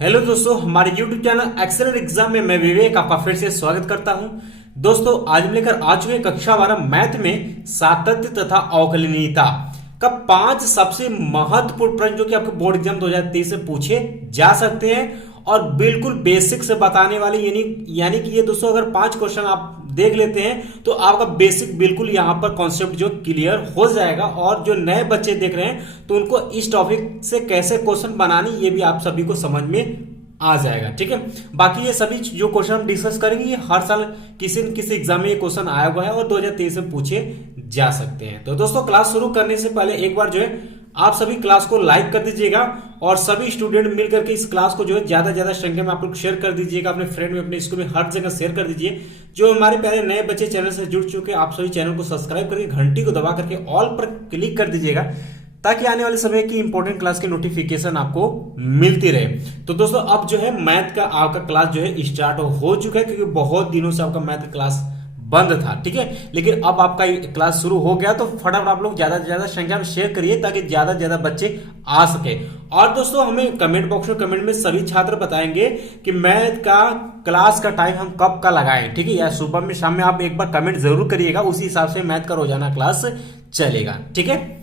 Hello दोस्तों, हमारे YouTube channel excellent exam में मैं विवेक आपका फिर से स्वागत करता हूं। दोस्तों, आज हम लेकर आ चुके हैं कक्षा 12 मैथ में सातत्य तथा अवकलनीयता का 5 सबसे महत्वपूर्ण प्रश्न जो कि आपके बोर्ड एग्जाम 2023 से पूछे जा सकते हैं और बिल्कुल बेसिक से बताने वाले। यानी कि ये दोस्तों अगर 5 क्वेश्चन आप देख लेते हैं तो आपका बेसिक बिल्कुल यहां पर कॉन्सेप्ट जो क्लियर हो जाएगा। और जो नए बच्चे देख रहे हैं तो उनको इस टॉपिक से कैसे क्वेश्चन बनानी ये भी आप सभी को समझ में आ जाएगा। ठीक है, बाकी ये सभी जो क्वेश्चन हम डिस्कस करेंगे ये हर साल किसी न किसी एग्जाम में ये क्वेश्चन आया हुआ है और 2023 में पूछे जा सकते हैं। तो दोस्तों, क्लास शुरू करने से पहले एक बार जो है आप सभी क्लास को लाइक कर दीजिएगा और सभी स्टूडेंट मिलकर के इस क्लास को जो है ज्यादा ज्यादा संख्या में आप लोग शेयर कर दीजिएगा, अपने फ्रेंड में, अपने स्कूल में, हर जगह शेयर कर दीजिए। जो हमारे पहले नए बच्चे चैनल से जुड़ चुके हैं आप सभी चैनल को सब्सक्राइब करके घंटी को दबा करके ऑल पर क्लिक कर दीजिएगा ताकि आने वाले समय की इंपॉर्टेंट क्लास की नोटिफिकेशन आपको मिलती रहे। तो दोस्तों, अब जो है मैथ का आपका क्लास जो है स्टार्ट हो चुका है क्योंकि बहुत दिनों से आपका मैथ क्लास बंद था। ठीक है, लेकिन अब आपका क्लास शुरू हो गया तो फटाफट आप लोग ज्यादा से ज्यादा संख्या में शेयर करिए ताकि ज्यादा से ज्यादा बच्चे आ सके। और दोस्तों, हमें कमेंट बॉक्स में कमेंट में सभी छात्र बताएंगे कि मैथ का क्लास का टाइम हम कब का लगाएं। ठीक है, या सुबह में शाम में आप एक बार कमेंट जरूर करिएगा, उसी हिसाब से मैथ का रोजाना क्लास चलेगा। ठीक है,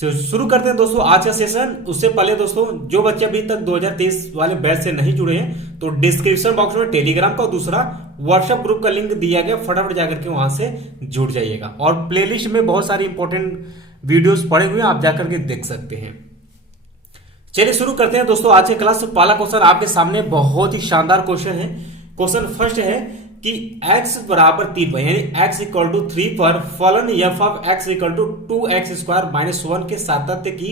तो शुरू करते हैं दोस्तों आज का सेशन। उससे पहले दोस्तों, जो बच्चे अभी तक 2023 वाले बैच से नहीं जुड़े हैं तो डिस्क्रिप्शन बॉक्स में टेलीग्राम का और दूसरा व्हाट्सएप ग्रुप का लिंक दिया गया, फटाफट जाकर के वहां से जुड़ जाइएगा। और प्लेलिस्ट में बहुत सारी इंपॉर्टेंट वीडियोस पड़े हुए हैं, आप जाकर के देख सकते हैं। चलिए शुरू करते हैं दोस्तों आज के क्लास। पहला क्वेश्चन आपके सामने बहुत ही शानदार क्वेश्चन है। क्वेश्चन फर्स्ट है कि x बराबर 3 पर यानी x इक्वल टू 3 पर फलन f of x equal to 2x square minus 1 के सातत्य की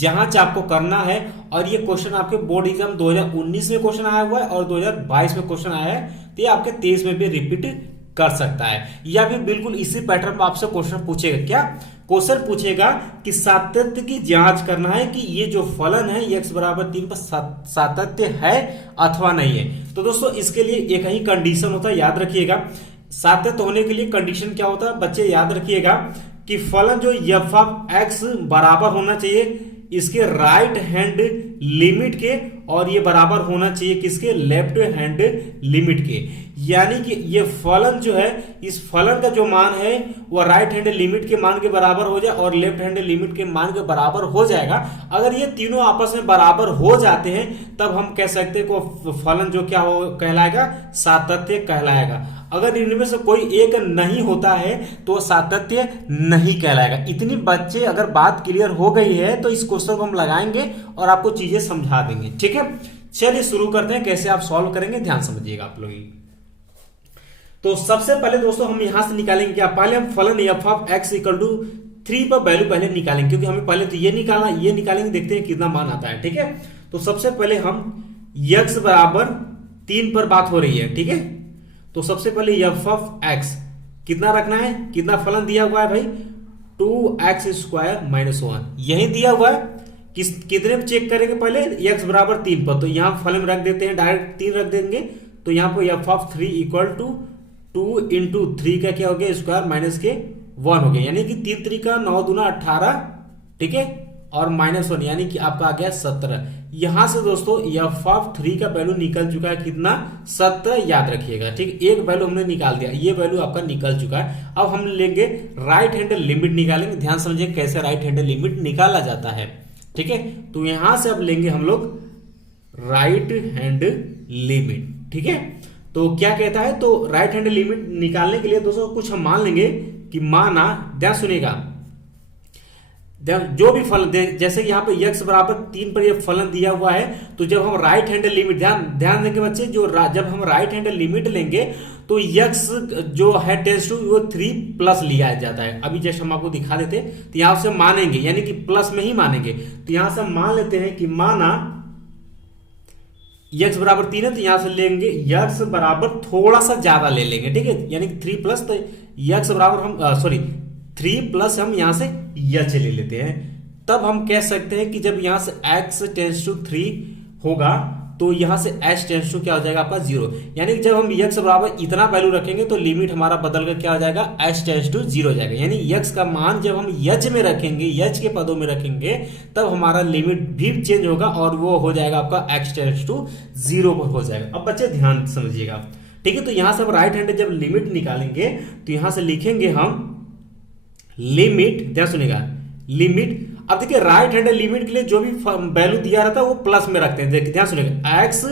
जांच आपको करना है। और ये क्वेश्चन आपके बोर्ड एग्जाम 2019 में क्वेश्चन आया हुआ है और 2022 में क्वेश्चन आया है, तो ये आपके 23 में भी रिपीट कर सकता है या फिर बिल्कुल इसी पैटर्न में आपसे क्वेश्चन पूछेगा। क्या क्वेश्चन पूछेगा कि सातत्य की जांच करना है कि ये जो फलन है x बराबर 3 पर सातत्य है अथवा नहीं है। तो दोस्तों, इसके लिए एक ही कंडीशन होता है, याद रखिएगा। सातत्य होने के लिए कंडीशन क्या होता है बच्चे, याद रखिएगा कि फलन जो f ऑफ x बराबर होना चाहिए इसके राइट हैंड लिमिट के और ये बराबर होना चाहिए किसके, लेफ्ट हैंड लिमिट के। यानी कि ये फलन जो है, इस फलन का जो मान है वो राइट हैंड लिमिट के मान के बराबर हो जाए और लेफ्ट हैंड लिमिट के मान के बराबर हो जाएगा। अगर ये तीनों आपस में बराबर हो जाते हैं तब हम कह सकते हैं को फलन जो क्या हो कहलाएगा, सातत्य कहलाएगा। अगर इनमें से कोई एक नहीं होता है तो सातत्य नहीं कहलाएगा। इतनी बच्चे अगर बात क्लियर हो गई है तो इस क्वेश्चन को हम लगाएंगे और आपको चीजें समझा देंगे। ठीक है, चलिए शुरू करते हैं। कैसे आप सॉल्व करेंगे ध्यान समझिएगा आप लोग। तो सबसे पहले दोस्तों हम यहां से निकालेंगे क्या, पहले हम फलन f of x equal to 3 पर वैल्यू पहले निकालेंगे क्योंकि हमें पहले तो ये निकालना, ये निकालेंगे, देखते हैं कितना मान आता है। ठीक है, तो सबसे पहले हम x बराबर 3 पर बात हो रही है। ठीक है, तो सबसे पहले f ऑफ x कितना रखना है, कितना फलन दिया हुआ है भाई, 2x स्क्वायर माइनस 1 यही दिया हुआ है। कितने में चेक करेंगे, पहले x बराबर 3 पर, तो यहां फलन रख देते हैं, डायरेक्ट 3 रख देंगे। तो यहां पर f of 3 equal to 2 into 3 का क्या हो गया, स्क्वायर माइनस के 1 हो गया, यानी कि 3 3 का 9 दूना 18। ठीक है, और माइनस 1 यानी कि आपका आ गया 17। यहां से दोस्तों f ऑफ 3 का वैल्यू निकल चुका है कितना, 17, याद रखिएगा। ठीक, एक वैल्यू हमने निकाल दिया, ये वैल्यू आपका निकल चुका है। अब हम लेंगे राइट हैंड लिमिट निकालेंगे। ध्यान समझिए कैसे राइट हैंड लिमिट निकाला जाता है। ठीक है, तो यहां से अब लेंगे हम लोग राइट हैंड लिमिट। ठीक है, तो क्या कहता है, तो राइट हैंड लिमिट निकालने के लिए दोस्तों कुछ हम मान लेंगे कि माना, ध्यान सुनिएगा, जो भी फलन जैसे यहाँ पे x बराबर 3 पर ये फलन दिया हुआ है, तो जब हम राइट हैंड लिमिट, ध्यान देंगे बच्चे, जब हम राइट हैंड लिमिट लेंगे तो x जो है टेंस टू वो 3 प्लस लिया जाता है। अभी जैसे हम आपको दिखा देते तो यहां से मानेंगे, यानी कि प्लस में ही मानेंगे। तो यहां से मान लेते हैं कि माना x बराबर 3 है तो यहां से लेंगे x बराबर थोड़ा सा ज्यादा ले लेंगे। ठीक है, यानी कि 3 प्लस, तो x बराबर हम 3 प्लस हम यहां से h ले लेते हैं। तब हम कह सकते हैं कि जब यहां से x टेंस टू 3 होगा तो यहां से h टेंस टू क्या हो जाएगा आपका 0, यानी कि जब हम x बराबर इतना वैल्यू रखेंगे तो लिमिट हमारा बदल कर क्या हो जाएगा, h टेंस टू 0 हो जाएगा। यानी x का मान जब हम h में रखेंगे, h के पदों में रखेंगे, तब हमारा लिमिट भी चेंज होगा और वो हो जाएगा आपका x टेंस टू 0 हो जाएगा। अब बच्चे ध्यान समझिएगा, ठीक है। तो यहां से हम राइट हैंड जब लिमिट निकालेंगे तो यहां से लिखेंगे हम लिमिट, ध्यान सुनिएगा, लिमिट। अब देखिए राइट हैंड लिमिट के लिए जो भी वैल्यू दिया रहता है वो प्लस में रखते हैं। देखिए ध्यान सुनिएगा, x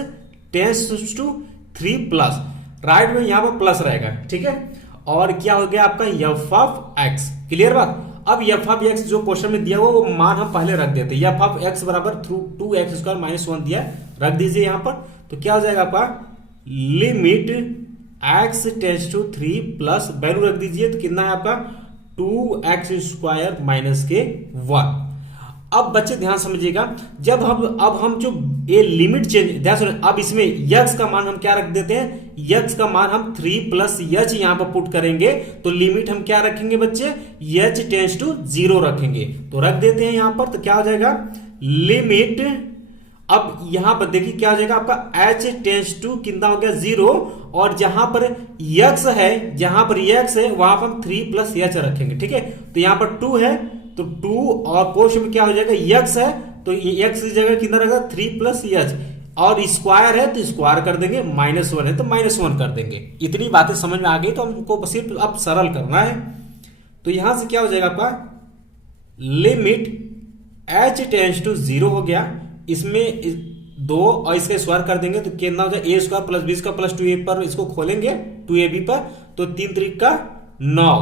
tends to 3 plus, right में यहां पर प्लस रहेगा, ठीक है। और क्या हो गया आपका f ऑफ x, क्लियर बात। अब f ऑफ x जो क्वेश्चन में दिया हुआ वो मान हम पहले रख देते हैं। f ऑफ x बराबर 2x स्क्वायर माइनस 1 दिया, रख दीजिए यहां पर। तो क्या हो जाएगा आपका limit x tends to 3 plus, value रख दीजिए तो कितना है आपका 2x स्क्वायर माइनस के 1। अब बच्चे ध्यान समझिएगा, जब हम जो ये लिमिट चेंज, ध्यान सुनिए, अब इसमें x का मान हम क्या रख देते हैं, x का मान हम 3 प्लस h यहां पर पुट करेंगे तो लिमिट हम क्या रखेंगे बच्चे, h टेंस टू 0 रखेंगे। तो रख देते हैं यहां पर, तो क्या हो जाएगा लिमिट, अब यहां पर देखिए क्या हो जाएगा आपका h टेंस टू कितना हो गया 0, और जहां पर x है, जहां पर x है वहां पर हम 3 प्लस h रखेंगे, ठीक है। तो यहां पर 2 है तो 2 और क्वेश्चन में क्या हो जाएगा x है तो x की जगह कितना रहेगा 3 प्लस h, और स्क्वायर है तो स्क्वायर कर देंगे, -1 है तो -1 कर देंगे। इतनी बातें समझ में आ गई तो हमको सिर्फ अब सरल करना है। तो यहां से क्या हो जाएगा आपका लिमिट h टेंस टू 0 हो गया, इसमें 2 और इसका स्क्वायर कर देंगे तो कितना हो जाएगा a square plus b square plus 2a पर इसको खोलेंगे 2ab पर, तो 3 3 का 9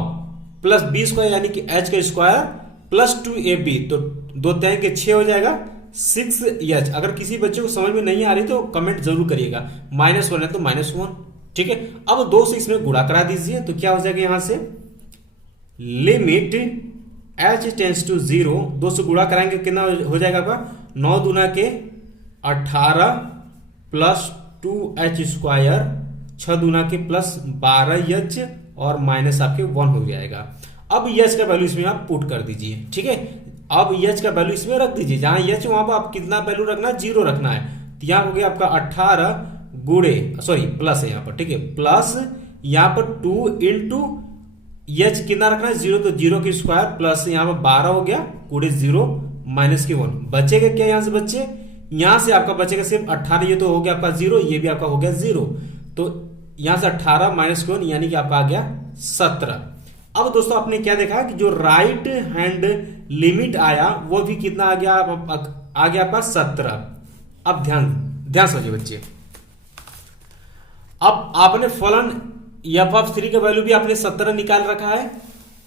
प्लस b स्क्वायर यानी कि h का स्क्वायर प्लस 2ab, तो 2 3 के 6 हो जाएगा 6h। अगर किसी बच्चे को समझ में नहीं आ रही तो कमेंट जरूर करिएगा, -1 है तो -1, ठीक है। अब 2 से इसमें गुणा करा दीजिए तो क्या हो जाएगा यहां से लिमिट h टेंस टू 0, 2 से गुणा कराएंगे कितना हो जाएगा आपका 9 दूना के 18 प्लस 2h स्क्वायर, 6 दूना के प्लस 12h और माइनस आपके 1 हो जाएगा। अब h का वैल्यू इसमें आप पुट कर दीजिए, ठीक है। अब h का वैल्यू इसमें रख दीजिए, जहां h वहां पर आप कितना वैल्यू रखना है 0 रखना है। तो यहां हो गया आपका 18 गुणे, सॉरी प्लस है यहां पर, ठीक है, प्लस यहां पर 2 इंटू h कितना रखना है 0, तो 0 की स्क्वायर प्लस यहां पर 12 हो गया गुणे 0 माइनस के 1, बचेगा क्या यहां से बच्चे, यहां से आपका बचेगा सिर्फ 18, ये तो हो गया आपका 0, ये भी आपका हो गया 0, तो यहां से 18 माइनस 1 यानी कि आपका आ गया 17। अब दोस्तों आपने क्या देखा कि जो राइट हैंड लिमिट आया वो भी कितना आ गया आपका 17। अब ध्यान समझिए बच्चे, अब आपने फलन f(3) का वैल्यू भी आपने 17 निकाल रखा है,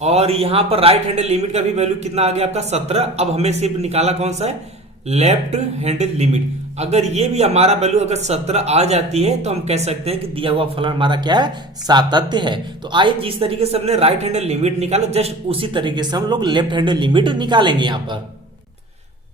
और यहां पर राइट हैंड लिमिट का भी वैल्यू कितना आ गया आपका 17। अब हमें सिर्फ निकाला कौन सा है, लेफ्ट हैंडेड लिमिट। अगर ये भी हमारा वैल्यू अगर 17 आ जाती है तो हम कह सकते हैं कि दिया हुआ फलन हमारा क्या है, सातत्य है। तो आइए जिस तरीके से हमने राइट हैंडेड लिमिट निकाला जस्ट उसी तरीके से हम लोग लेफ्ट हैंडेड लिमिट निकालेंगे यहां पर।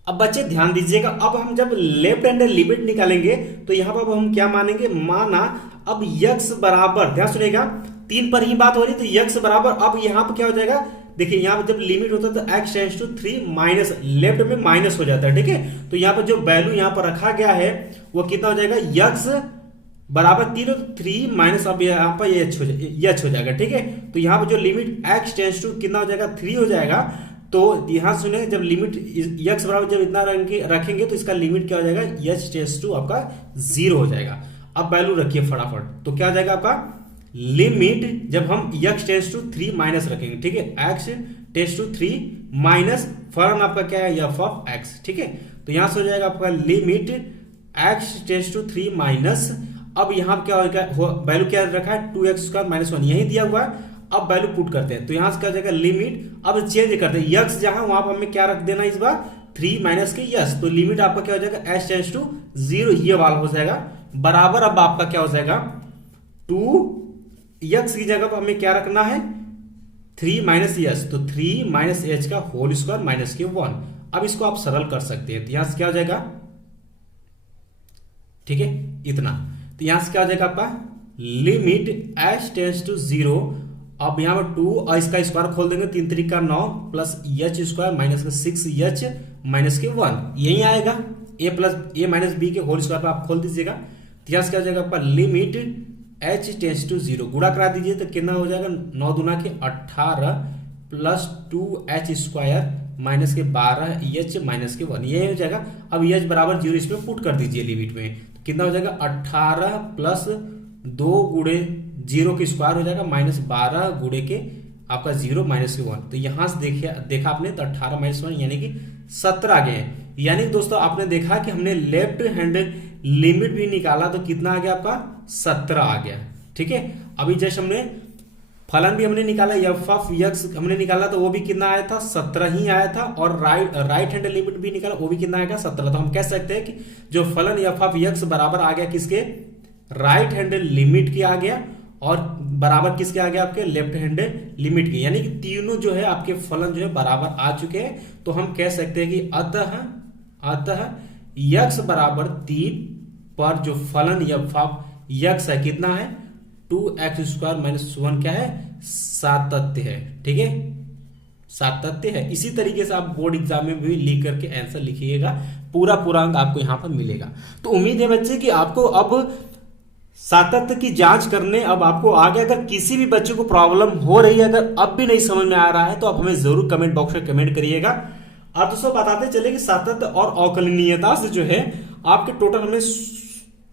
अब बच्चे ध्यान दीजिएगा, अब हम जब लेफ्ट हैंडेड लिमिट निकालेंगे तो यहां पर हम क्या मानेंगे, माना अब x बराबर, ध्यान सुनिएगा 3 पर ही बात हो रही, तो x बराबर, अब यहां पर क्या हो जाएगा, देखिए यहां पर जब लिमिट होता है तो x tends to 3 minus, left में माइनस हो जाता है, ठीक है। तो यहां पर जो वैल्यू यहां पर रखा गया है वो कितना हो जाएगा, x बराबर 3 माइनस, अब यहां पर h हो जाएगा, ठीक है। तो यहां पर जो लिमिट x टेंस टू कितना हो जाएगा 3 हो जाएगा। तो यहां सुने, जब लिमिट x बराबर जब इतना रखेंगे तो इसका लिमिट क्या हो जाएगा, h टेंस टू आपका 0 हो जाएगा। अब वैल्यू रखिए फटाफट, तो क्या हो जाएगा आपका लिमिट, जब हम x टेंस टू 3 माइनस रखेंगे, ठीक है, x टेंस टू 3 माइनस फलन आपका क्या है f ऑफ x, ठीक है। तो यहां से हो जाएगा आपका limit x tends to 3 minus, अब यहां क्या होगा, वैल्यू क्या रखा है 2x स्क्वायर माइनस 1 यही दिया हुआ है। अब वैल्यू पुट करते हैं तो यहां से क्या हो जाएगा लिमिट, अब चेंज करते हैं, x जहां वहां पर हमें क्या रख देना इस बार 3 माइनस के यस, तो लिमिट आपका क्या हो जाएगा h टेंस टू 0 ये वाला हो जाएगा, बराबर अब आपका क्या हो जाएगा 2x की जगह पर हमें क्या रखना है 3 माइनस एच, तो 3 माइनस एच का होल स्क्वायर माइनस के 1। अब इसको आप सरल कर सकते हैं, तो यहां से क्या हो जाएगा, ठीक है इतना, तो यहां से क्या हो जाएगा आपका लिमिट h टेंस टू 0, अब यहां पर 2 और इसका स्क्वायर खोल देंगे, 3 3 का 9 प्लस एच स्क्वायर माइनस का 6h माइनस के 1 यही आएगा, ए माइनस बी के होल स्क्वायर पर आप खोल दीजिएगा, तो यहाँ से क्या हो जाएगा आपका लिमिट h टेंस टू 0 गुणा करा दीजिए तो कितना हो जाएगा 9 दूना के 18 प्लस 2h स्क्वायर माइनस के 12h माइनस के 1, ये हो जाएगा। अब h बराबर 0 इसमें पुट कर दीजिए लिमिट में, तो कितना हो जाएगा 18 प्लस 2 गुणे 0 के स्क्वायर हो जाएगा माइनस 12 गुणे के आपका 0 माइनस के 1। तो यहां से देखिए देखा आपने तो 18 माइनस 1 यानी कि 17 आ गए। यानी दोस्तों आपने देखा कि हमने लेफ्ट हैंड लिमिट भी निकाला तो कितना आ गया आपका 17 आ गया। ठीक है, अभी जैसे हमने फलन भी हमने निकाला एफ ऑफ एक्स हमने निकाला तो वो भी कितना आया था 17 ही आया था, और राइट हैंड लिमिट भी निकाला वो भी कितना आएगा 17। तो हम कह सकते हैं कि जो फलन एफ ऑफ एक्स बराबर आ गया किसके, राइट हैंड लिमिट की आ गया, और बराबर किसके आ गया आपके लेफ्ट हैंड लिमिट की, यानी कि तीनों जो है आपके फलन जो है बराबर आ चुके हैं। तो हम कह सकते हैं कि अतः x बराबर 3 पर जो फलन एफ ऑफ एक्स है कितना है 2x स्क्वायर माइनस 1 क्या है सातत्य है। ठीक है, सातत्य है। इसी तरीके से आप बोर्ड एग्जाम में भी लिख करके आंसर लिखिएगा, पूरा अंक आपको यहां पर मिलेगा। तो उम्मीद है बच्चे कि आपको अब सातत्य की जांच करने अब आपको आ गया। अगर किसी भी बच्चे को प्रॉब्लम हो रही है, अगर अब भी नहीं समझ में आ रहा है तो आप हमें जरूर कमेंट बॉक्स में कमेंट करिएगा। आप दोस्तों बताते चले कि सातत्य और अवकलनीयता से जो है आपके टोटल हमें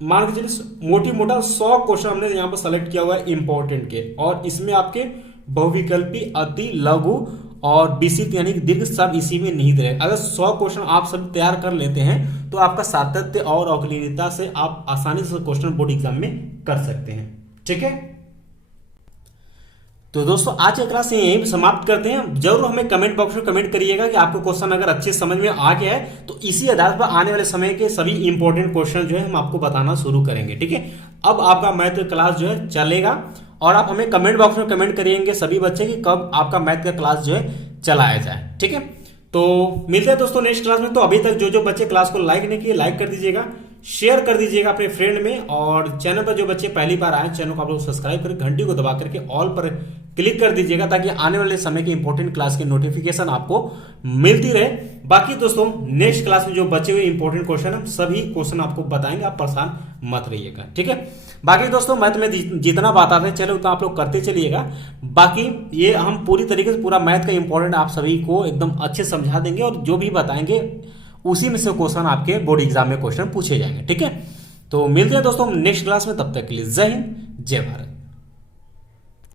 मान के चलिए मोटा 100 क्वेश्चन हमने यहाँ पर सेलेक्ट किया हुआ है इंपॉर्टेंट के, और इसमें आपके बहुविकल्पी, अति, लघु और विशिष्ट यानी कि दीर्घ सब इसी में निहित रहे। अगर 100 क्वेश्चन आप सब तैयार कर लेते हैं तो आपका सातत्य और अवकलनीयता से आप आसानी से क्वेश्चन बोर्ड एग्जाम में कर सकते हैं। ठीक है, तो दोस्तों आज की क्लास यहीं समाप्त करते हैं। जरूर हमें कमेंट बॉक्स में कमेंट करिएगा कि आपको क्वेश्चन अगर अच्छे समझ में आ गया है, तो इसी आधार पर आने वाले समय के सभी इंपॉर्टेंट क्वेश्चन जो है हम आपको बताना शुरू करेंगे। ठीक है, अब आपका मैथ क्लास जो है चलेगा, और आप हमें कमेंट बॉक्स में कमेंट करिएंगे सभी बच्चे कि कब आपका मैथ का क्लास जो है चलाया जाए। ठीक है, तो मिलते हैं दोस्तों नेक्स्ट क्लास में। तो अभी तक जो बच्चे क्लास को लाइक नहीं किए लाइक कर दीजिएगा, शेयर कर दीजिएगा अपने फ्रेंड में, और चैनल पर जो बच्चे पहली बार आए चैनल को आप लोग सब्सक्राइब करके घंटी को दबा करके ऑल पर क्लिक कर दीजिएगा, ताकि आने वाले समय के इंपॉर्टेंट क्लास की नोटिफिकेशन आपको मिलती रहे। बाकी दोस्तों नेक्स्ट क्लास में जो बचे हुए इंपॉर्टेंट क्वेश्चन हम सभी क्वेश्चन आपको बताएंगे, आप परेशान मत रहिएगा। ठीक है, बाकी दोस्तों मैथ में जितना बताते हैं चलो उतना आप लोग करते चलिएगा। बाकी ये हम पूरी तरीके से पूरा मैथ का इंपॉर्टेंट आप सभी को एकदम अच्छे समझा देंगे, और जो भी बताएंगे उसी में से क्वेश्चन आपके बोर्ड एग्जाम में क्वेश्चन पूछे जाएंगे। ठीक है, तो मिलते हैं दोस्तों नेक्स्ट क्लास में, तब तक के लिए जय हिंद जय भारत।